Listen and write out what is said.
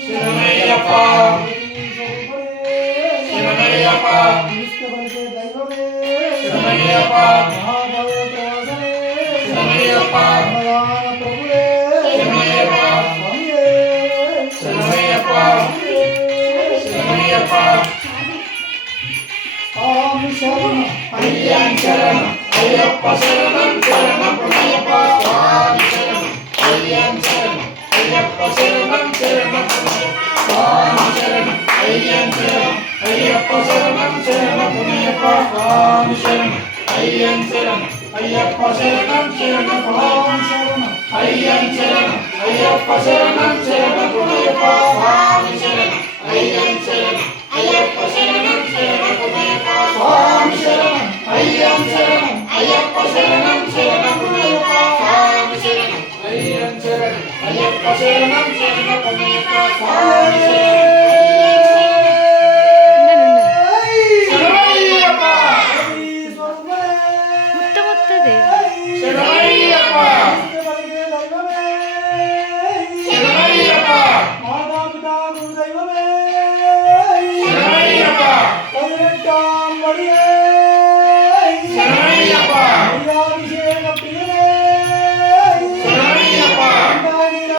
శరణమయ్యప్ప శరణమయ్యప్ప శరణమయ్యప్ప శరణమయ్యప్ప శరణమయ్యప్ప శరణమయ్యప్ప స్వామి శరణం అయ్యప్ప శరణం అయ్యప్ప శరణం శరణమయ్యప్ప స్వామి శరణం అయ్యప్ప శరణం అయ్యప్ప శరణం శరణమయ్యప్ప స్వామి శరణం అయ్యప్ప శరణం అయ్యప్ప శరణం శరణమయ్యప్ప స్వామి శరణం అయ్యప్ప శరణం అయ్యప్ప శరణం శరణమయ్యప్ప శరణం అయ్యప్ప శరణం అయ్యప్ప శరణం శరణమయ్యప్ప స్వామి శరణం అయ్యప్ప శరణం అయ్యప్ప శరణం శరణమయ్యప్ప స్వామి శరణం అయ్యప్ప శరణం అయ్యప్ప శరణం శరణమయ్యప్ప స్వామి శరణం అయ్యప్ప శరణం అయ్యప్ప శరణం శరణమయ్యప్ప స్వామి శరణమయ్యప్ప